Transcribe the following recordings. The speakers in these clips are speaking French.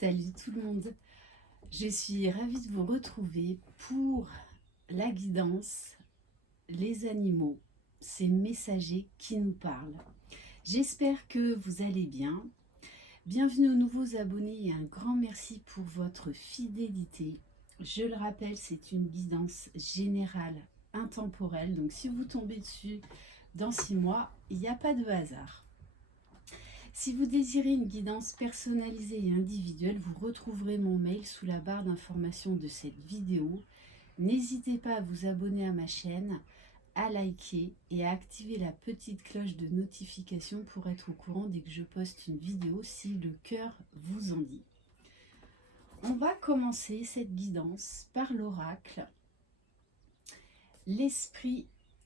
Salut tout le monde, je suis ravie de vous retrouver pour la guidance, les animaux, ces messagers qui nous parlent. J'espère que vous allez bien. Bienvenue aux nouveaux abonnés et un grand merci pour votre fidélité. Je le rappelle, c'est une guidance générale, intemporelle, donc si vous tombez dessus dans 6 mois, il n'y a pas de hasard. Si vous désirez une guidance personnalisée et individuelle, vous retrouverez mon mail sous la barre d'information de cette vidéo. N'hésitez pas à vous abonner à ma chaîne, à liker et à activer la petite cloche de notification pour être au courant dès que je poste une vidéo si le cœur vous en dit. On va commencer cette guidance par l'oracle.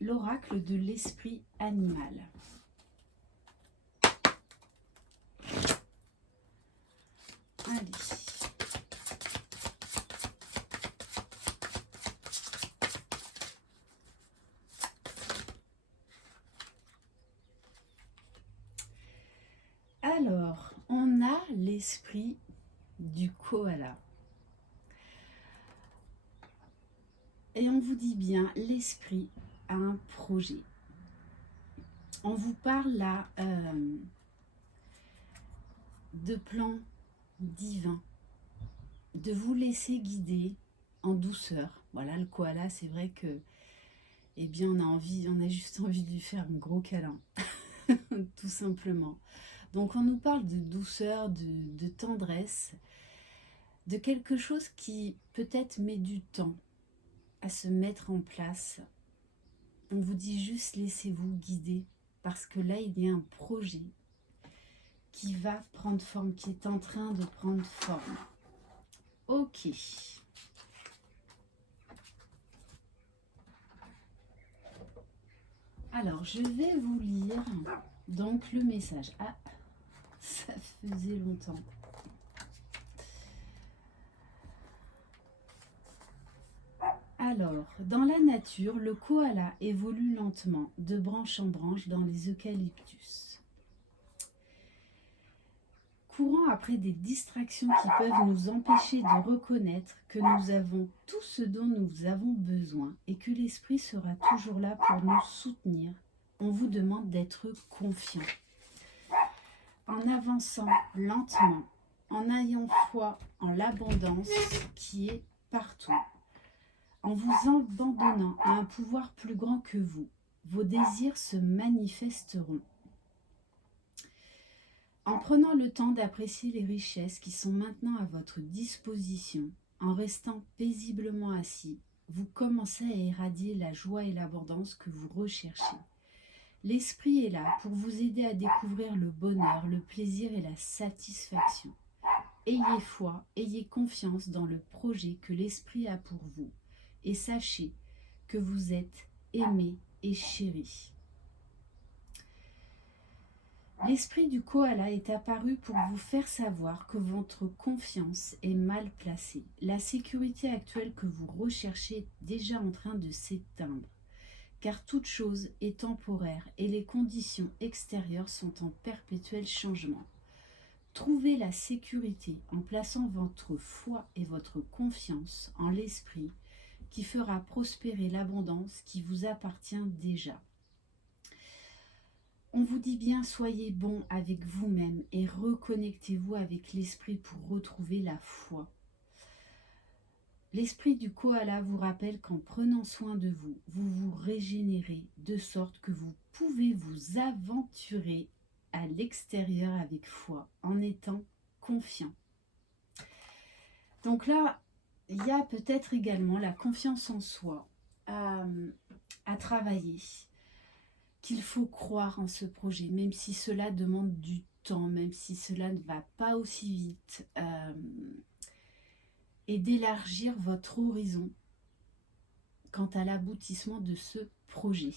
L'oracle de l'esprit animal. Allez. Alors, on a l'esprit du koala. Et on vous dit bien, l'esprit a un projet. On vous parle là de plan divin, de vous laisser guider en douceur. Voilà, le koala, c'est vrai que, eh bien, on a juste envie de lui faire un gros câlin, tout simplement. Donc, on nous parle de douceur, de tendresse, de quelque chose qui peut-être met du temps à se mettre en place. On vous dit juste laissez-vous guider parce que là, il y a un projet qui va prendre forme, qui est en train de prendre forme. Ok. Alors, je vais vous lire donc le message. Ah, ça faisait longtemps. Alors, dans la nature, le koala évolue lentement, de branche en branche dans les eucalyptus. Courant après des distractions qui peuvent nous empêcher de reconnaître que nous avons tout ce dont nous avons besoin et que l'esprit sera toujours là pour nous soutenir, on vous demande d'être confiant. En avançant lentement, en ayant foi en l'abondance qui est partout, en vous abandonnant à un pouvoir plus grand que vous, vos désirs se manifesteront. En prenant le temps d'apprécier les richesses qui sont maintenant à votre disposition, en restant paisiblement assis, vous commencez à irradier la joie et l'abondance que vous recherchez. L'esprit est là pour vous aider à découvrir le bonheur, le plaisir et la satisfaction. Ayez foi, ayez confiance dans le projet que l'esprit a pour vous et sachez que vous êtes aimé et chéri. L'esprit du koala est apparu pour vous faire savoir que votre confiance est mal placée. La sécurité actuelle que vous recherchez est déjà en train de s'éteindre, car toute chose est temporaire et les conditions extérieures sont en perpétuel changement. Trouvez la sécurité en plaçant votre foi et votre confiance en l'esprit qui fera prospérer l'abondance qui vous appartient déjà. On vous dit bien, soyez bon avec vous-même et reconnectez-vous avec l'esprit pour retrouver la foi. L'esprit du koala vous rappelle qu'en prenant soin de vous, vous vous régénérez de sorte que vous pouvez vous aventurer à l'extérieur avec foi en étant confiant. Donc là, il y a peut-être également la confiance en soi à travailler. Qu'il faut croire en ce projet, même si cela demande du temps, même si cela ne va pas aussi vite, et d'élargir votre horizon quant à l'aboutissement de ce projet.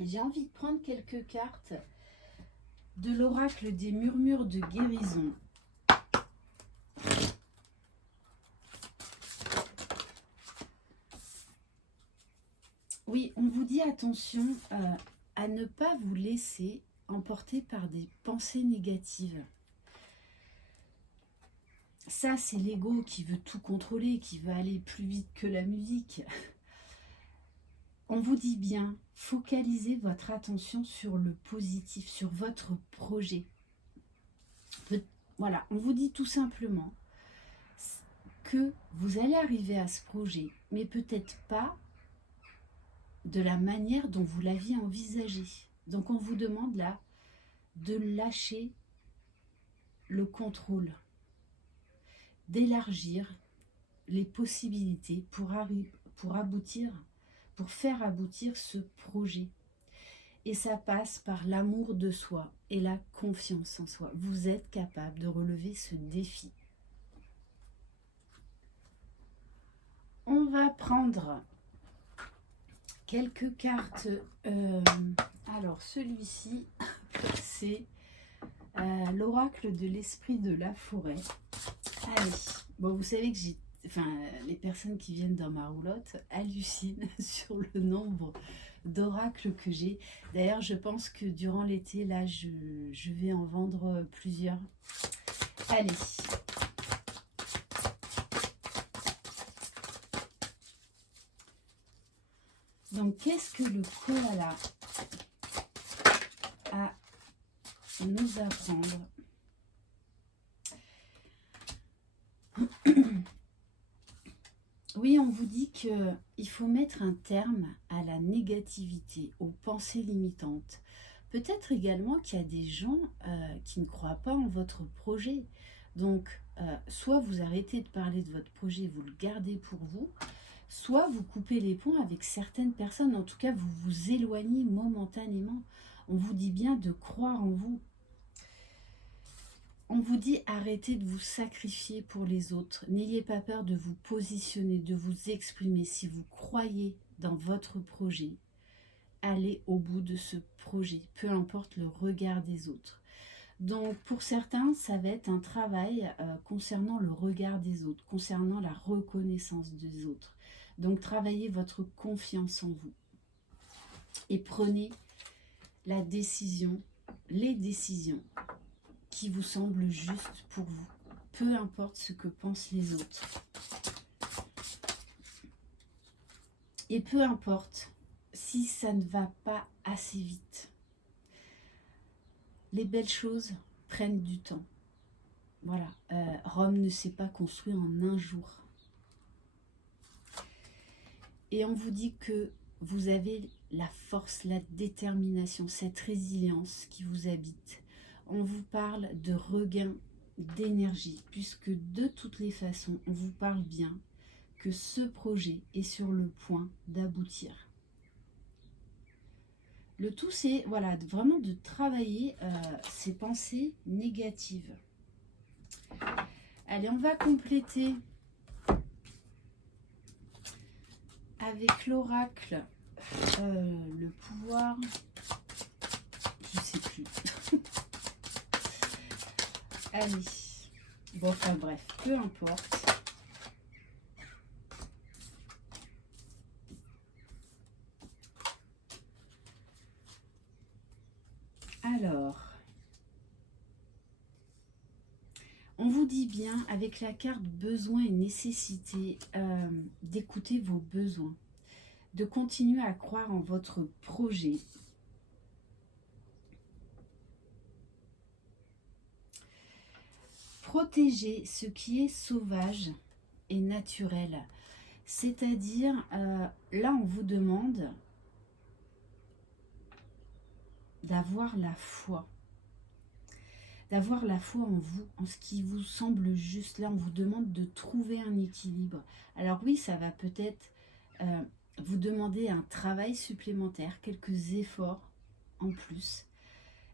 J'ai envie de prendre quelques cartes de l'oracle des murmures de guérison. Oui, on vous dit attention à ne pas vous laisser emporter par des pensées négatives. Ça, c'est l'ego qui veut tout contrôler, qui veut aller plus vite que la musique. On vous dit bien, focalisez votre attention sur le positif, sur votre projet. Voilà, on vous dit tout simplement que vous allez arriver à ce projet, mais peut-être pas de la manière dont vous l'aviez envisagé. Donc on vous demande là de lâcher le contrôle, d'élargir les possibilités pour faire aboutir ce projet. Et ça passe par l'amour de soi et la confiance en soi. Vous êtes capable de relever ce défi. On va prendre quelques cartes. Alors celui-ci, c'est l'oracle de l'esprit de la forêt. Allez, bon, vous savez que les personnes qui viennent dans ma roulotte hallucinent sur le nombre d'oracles que j'ai. D'ailleurs, je pense que durant l'été, là, je vais en vendre plusieurs. Allez. Donc, qu'est-ce que le koala a à nous apprendre? Oui, on vous dit qu'il faut mettre un terme à la négativité, aux pensées limitantes. Peut-être également qu'il y a des gens qui ne croient pas en votre projet. Donc, soit vous arrêtez de parler de votre projet, vous le gardez pour vous, soit vous coupez les ponts avec certaines personnes. En tout cas, vous vous éloignez momentanément. On vous dit bien de croire en vous. On vous dit arrêtez de vous sacrifier pour les autres. N'ayez pas peur de vous positionner, de vous exprimer. Si vous croyez dans votre projet, allez au bout de ce projet, peu importe le regard des autres. Donc pour certains, ça va être un travail concernant le regard des autres, concernant la reconnaissance des autres. Donc travaillez votre confiance en vous et prenez la décision, les décisions qui vous semblent justes pour vous, peu importe ce que pensent les autres. Et peu importe si ça ne va pas assez vite. Les belles choses prennent du temps. Voilà, Rome ne s'est pas construit en un jour. Et on vous dit que vous avez la force, la détermination, cette résilience qui vous habite. On vous parle de regain d'énergie, puisque de toutes les façons, on vous parle bien que ce projet est sur le point d'aboutir. Le tout, c'est voilà, vraiment de travailler ces pensées négatives. Allez, on va compléter avec l'oracle, le pouvoir, je sais plus. Allez, bon, enfin bref, peu importe. Alors, on vous dit bien, avec la carte besoin et nécessité, d'écouter vos besoins, de continuer à croire en votre projet. Protéger ce qui est sauvage et naturel. C'est-à-dire, là, on vous demande d'avoir la foi. D'avoir la foi en vous, en ce qui vous semble juste. Là, on vous demande de trouver un équilibre. Alors oui, ça va peut-être vous demander un travail supplémentaire, quelques efforts en plus.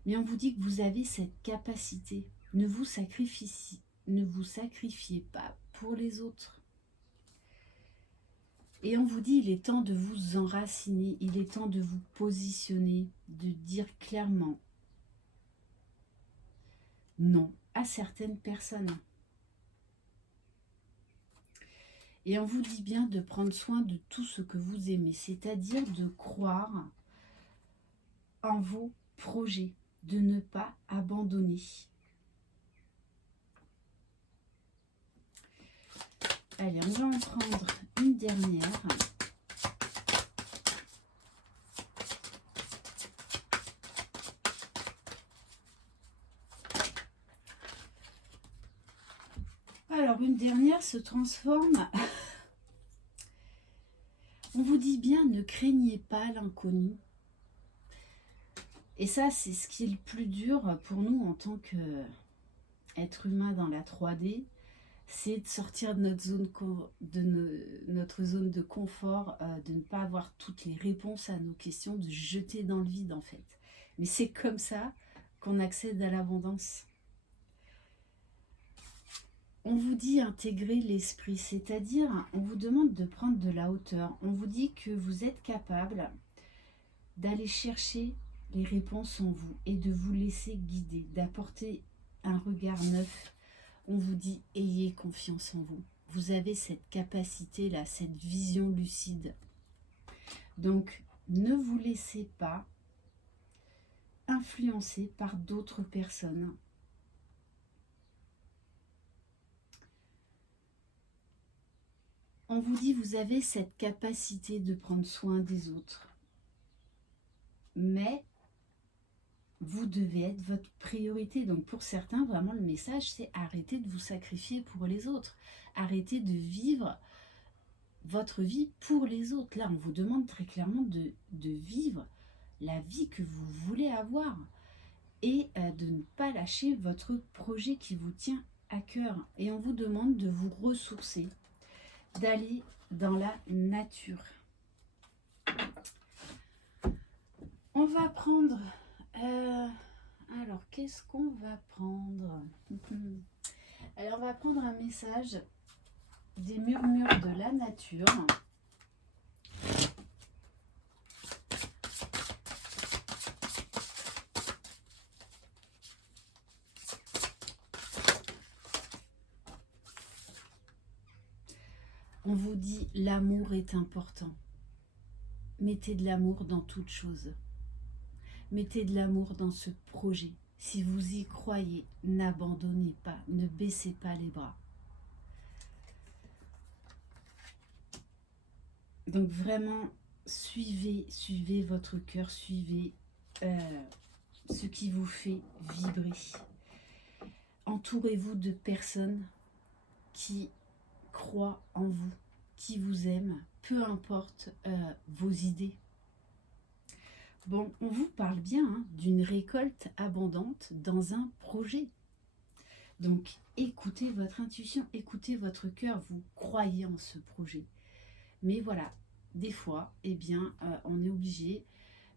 Mais on vous dit que vous avez cette capacité. Ne vous sacrifiez pas pour les autres. Et on vous dit, il est temps de vous enraciner, il est temps de vous positionner, de dire clairement non à certaines personnes. Et on vous dit bien de prendre soin de tout ce que vous aimez, c'est-à-dire de croire en vos projets, de ne pas abandonner. Allez, on va en prendre une dernière. Alors, une dernière se transforme. On vous dit bien, ne craignez pas l'inconnu. Et ça, c'est ce qui est le plus dur pour nous en tant qu'être humain dans la 3D. C'est de sortir de notre zone de confort, de ne pas avoir toutes les réponses à nos questions, de se jeter dans le vide en fait. Mais c'est comme ça qu'on accède à l'abondance. On vous dit intégrer l'esprit, c'est-à-dire on vous demande de prendre de la hauteur. On vous dit que vous êtes capable d'aller chercher les réponses en vous et de vous laisser guider, d'apporter un regard neuf. On vous dit ayez confiance en vous. Vous avez cette capacité-là, cette vision lucide. Donc ne vous laissez pas influencer par d'autres personnes. On vous dit vous avez cette capacité de prendre soin des autres. Mais vous devez être votre priorité. Donc pour certains, vraiment le message, c'est arrêtez de vous sacrifier pour les autres. Arrêtez de vivre votre vie pour les autres. Là, on vous demande très clairement de vivre la vie que vous voulez avoir et de ne pas lâcher votre projet qui vous tient à cœur. Et on vous demande de vous ressourcer, d'aller dans la nature. On va prendre... alors, qu'est-ce qu'on va prendre? Alors, on va prendre un message des murmures de la nature. On vous dit l'amour est important. Mettez de l'amour dans toute chose. Mettez de l'amour dans ce projet. Si vous y croyez, n'abandonnez pas, ne baissez pas les bras. Donc vraiment, suivez votre cœur, suivez ce qui vous fait vibrer. Entourez-vous de personnes qui croient en vous, qui vous aiment, peu importe vos idées. Bon, on vous parle bien d'une récolte abondante dans un projet. Donc, écoutez votre intuition, écoutez votre cœur, vous croyez en ce projet. Mais voilà, des fois, eh bien, on est obligé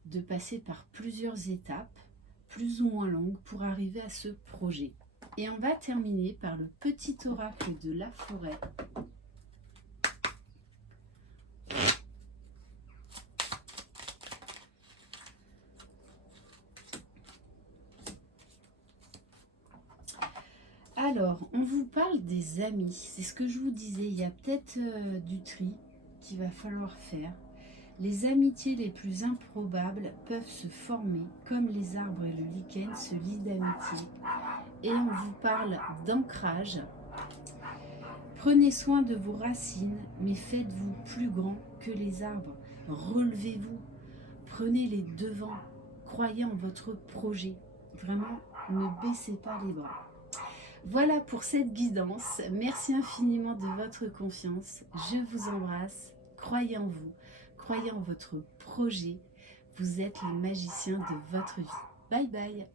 de passer par plusieurs étapes, plus ou moins longues, pour arriver à ce projet. Et on va terminer par le petit oracle de la forêt. Alors, on vous parle des amis. C'est ce que je vous disais, il y a peut-être du tri qu'il va falloir faire. Les amitiés les plus improbables peuvent se former, comme les arbres et le lichen se lient d'amitié. Et on vous parle d'ancrage. Prenez soin de vos racines, mais faites-vous plus grand que les arbres. Relevez-vous, prenez les devants, croyez en votre projet. Vraiment, ne baissez pas les bras. Voilà pour cette guidance. Merci infiniment de votre confiance. Je vous embrasse. Croyez en vous. Croyez en votre projet. Vous êtes le magicien de votre vie. Bye bye.